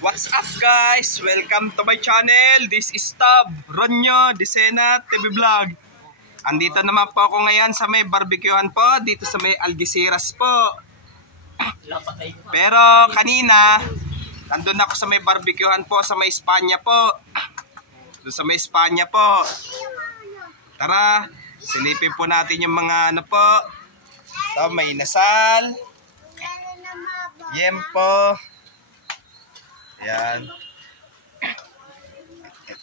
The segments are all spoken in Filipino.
What's up guys? Welcome to my channel. This is Tab Ronyo Desena TV Vlog. Andito naman po ako ngayon sa may barbecuehan po, dito sa may Algeciras po. Pero kanina, nandun ako sa may barbecuehan po sa may Espanya po. Doon sa may Espanya po. Tara, silipin po natin yung mga ano po. Ito, may nasal. Yempo. Yan.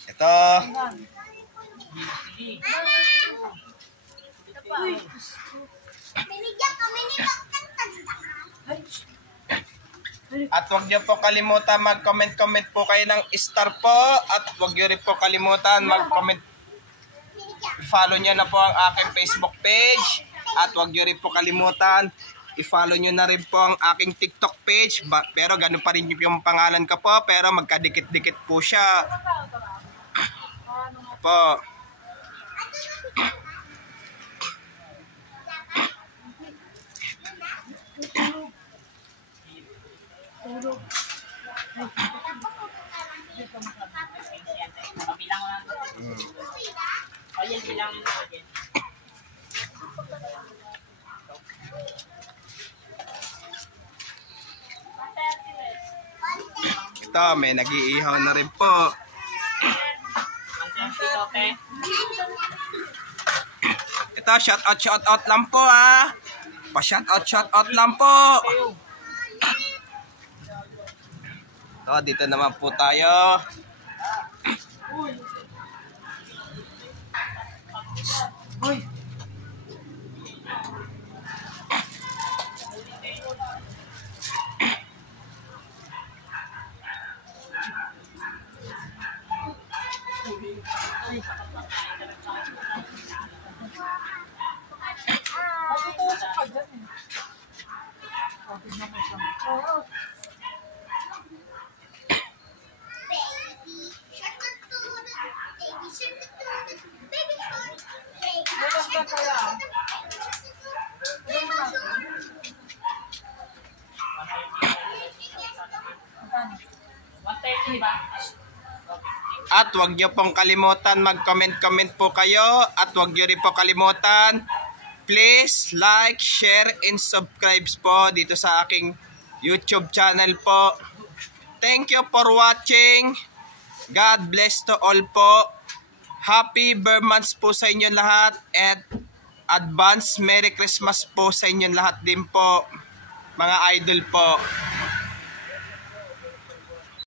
Ito. At huwag niyo po kalimutan mag-comment po kayo ng star po. At huwag niyo rin po kalimutan mag-comment. I-follow niyo na po ang aking Facebook page. At huwag niyo rin po kalimutan i-follow nyo na rin po ang aking TikTok page. Pero ganun pa rin yung pangalan ko po. Pero magkadikit-dikit po siya. Po. Ito, may nag-iihaw na rin po. Ito, shout out lang po ha. Pa-shout out lang po. Ito, dito naman po tayo. At huwag niyo pong kalimutan mag-comment po kayo. At huwag niyo rin po kalimutan, please like, share, and subscribe po dito sa aking YouTube channel po. Thank you for watching. God bless to all po. Happy Burmans po sa inyo lahat. At advance Merry Christmas po sa inyo lahat din po, mga idol po.